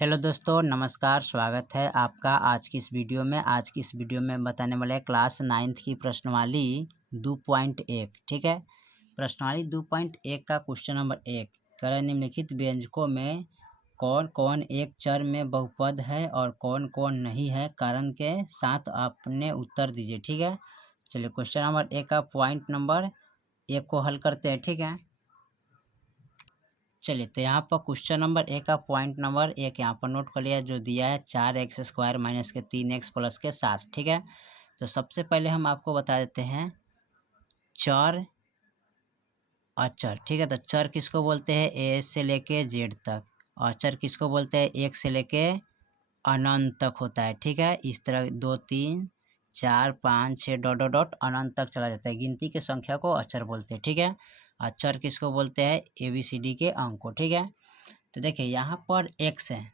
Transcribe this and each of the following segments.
Hello दोस्तों, नमस्कार। स्वागत है आपका आज की इस वीडियो में। आज की इस वीडियो में बताने वाले हैं क्लास 9th की प्रश्नवाली 2.1। ठीक है, प्रश्नवाली 2.1 का क्वेश्चन नंबर 1 कह निम्नलिखित व्यंजकों में कौन कौन एक चर में बहुपद है और कौन कौन नहीं है, कारण के साथ आपने उत्तर दीजिए। ठीक है, चलिए क्वेश्चन नंबर 1 का पॉइंट नंबर 1 को हल करते हैं। ठीक है, चलिए तो यहाँ पर क्वेश्चन नंबर 1 का पॉइंट नंबर 1 यहाँ पर नोट कर लिया, जो दिया है 4x² माइनस के 3x प्लस के 7। ठीक है, तो सबसे पहले हम आपको बता देते हैं चर और चर। ठीक है, तो चर किसको बोलते हैं? ए से लेके जेड तक, और चर किसको बोलते हैं? 1 से लेके अनंत तक होता है। ठीक है, इस तरह 2 3 4 5 6 डॉट डॉट डॉट अनंत तक चला जाता है। गिनती के संख्या को अचर बोलते हैं। ठीक है, अचर किसको बोलते हैं? ABCD के अंक को। ठीक है, तो देखिए यहाँ पर x है,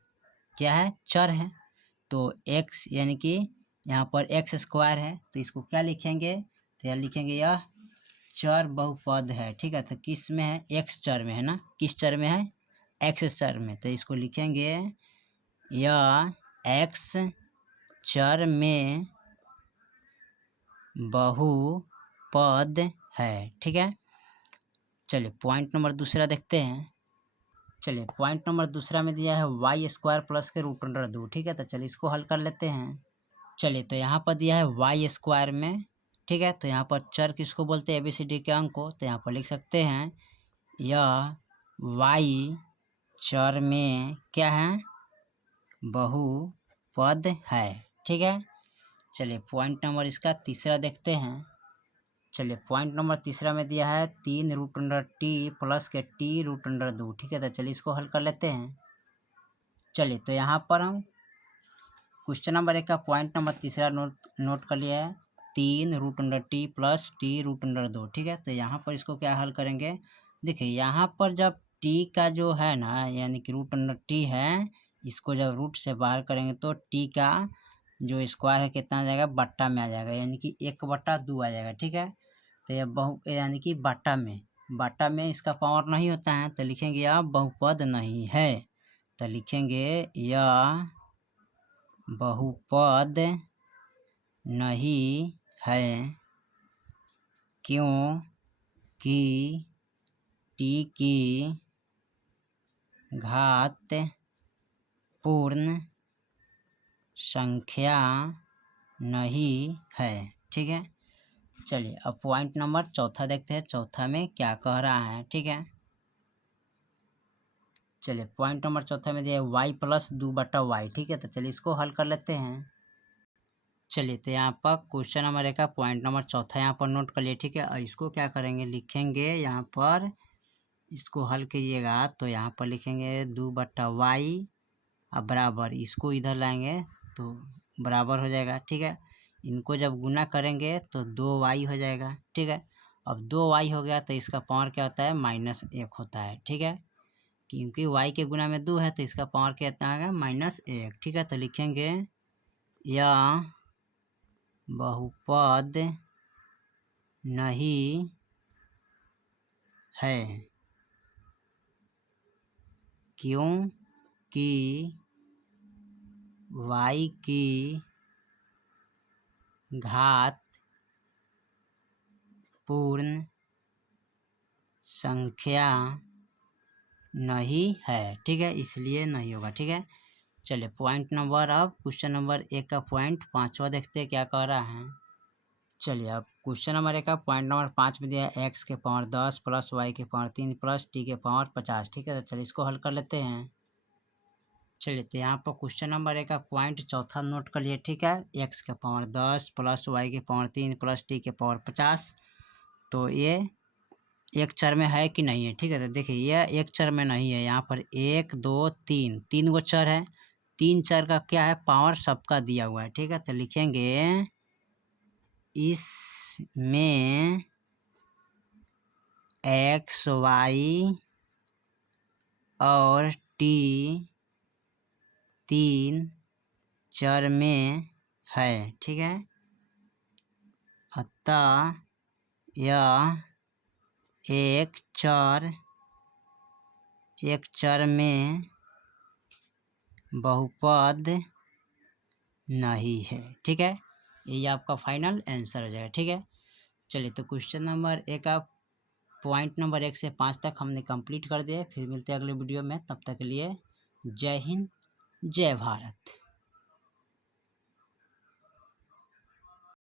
क्या है? चर है। तो x यानी कि यहाँ पर x² है, तो इसको क्या लिखेंगे? तो यह लिखेंगे यह चर बहुपद है। ठीक है, तो किस में है? x चर में है ना। किस चर में है? x चर में। तो इसको लिखेंगे यह x चर में बहुपद है। ठीक है, चलिए पॉइंट नंबर दूसरा देखते हैं। चलिए पॉइंट नंबर दूसरा में दिया है y² प्लस के √2। ठीक है, तो चलिए इसको हल कर लेते हैं। चलिए तो यहाँ पर दिया है y² में। ठीक है, तो यहाँ पर चर किसको बोलते हैं? ABCD के अंक को। तो यहाँ पर लिख सकते हैं यह y चर में क्या है? बहुपद है। ठीक है, चलिए पॉइंट नंबर इसका तीसरा देखते हैं। चलिए पॉइंट नंबर तीसरा में दिया है 3√t प्लस के t√2। ठीक है, तो चलिए इसको हल कर लेते हैं। चलिए तो यहाँ पर हम क्वेश्चन नंबर 1 का पॉइंट नंबर तीसरा नोट कर लिया है, 3√t प्लस t√2। ठीक है, तो यहाँ पर इसको क्या हल करेंगे? देखिए यहाँ पर जब t का जो है ना, यानी कि √t है, इसको जब रूट से बाहर करेंगे तो t का जो स्क्वायर है कितना आ जाएगा? बट्टा में आ जाएगा, यानी कि 1/2 आ जाएगा। ठीक है, तो यह यानी कि बट्टा में इसका पावर नहीं होता है, तो लिखेंगे यह बहुपद नहीं है। तो लिखेंगे यह बहुपद नहीं है क्योंकि t की घात पूर्ण संख्या नहीं है। ठीक है, चलिए अब पॉइंट नंबर चौथा देखते हैं, चौथा में क्या कह रहा है। ठीक है, चलिए पॉइंट नंबर चौथा में दिया y प्लस 2/y। ठीक है, तो चलिए इसको हल कर लेते हैं। चलिए तो यहाँ पर क्वेश्चन नंबर 1 का पॉइंट नंबर चौथा यहाँ पर नोट कर लिए। ठीक है, और इसको क्या करेंगे? लिखेंगे यहाँ पर, इसको हल कीजिएगा तो यहाँ पर लिखेंगे 2/y अब बराबर, इसको इधर लाएंगे तो बराबर हो जाएगा। ठीक है, इनको जब गुना करेंगे तो 2y हो जाएगा। ठीक है, अब 2y हो गया तो इसका पावर क्या होता है? -1 होता है। ठीक है, क्योंकि y के गुना में 2 है तो इसका पावर कितना आएगा? -1। ठीक है, तो लिखेंगे यह बहुपद नहीं है क्योंकि y की घात पूर्ण संख्या नहीं है। ठीक है, इसलिए नहीं होगा। ठीक है, चलिए पॉइंट नंबर, अब क्वेश्चन नंबर 1 का पॉइंट पाँचवा देखते हैं क्या कह रहा है। चलिए अब क्वेश्चन नंबर 1 का पॉइंट नंबर 5 में दिया है x के पावर 10 प्लस y के पावर 3 प्लस t के पावर 50। ठीक है, तो चलिए इसको हल कर लेते हैं। चलिए तो यहाँ पर क्वेश्चन नंबर 1 का पॉइंट चौथा नोट कर लिए। ठीक है, x के पावर 10 प्लस y के पावर 3 प्लस t के पावर 50, तो ये एक चर में है कि नहीं है? ठीक है, तो देखिए यह एक चर में नहीं है। यहाँ पर 1 2 3 तीन गो चर है, 3 चर का क्या है? पावर सबका दिया हुआ है। ठीक है, तो लिखेंगे इसमें x y और t 3 चर में है। ठीक है, अतः यह एक चर में बहुपद नहीं है। ठीक है, यही आपका फाइनल आंसर हो जाएगा। ठीक है, चलिए तो क्वेश्चन नंबर एक आप पॉइंट नंबर 1 से 5 तक हमने कंप्लीट कर दिया। फिर मिलते हैं अगले वीडियो में, तब तक के लिए जय हिंद जय भारत।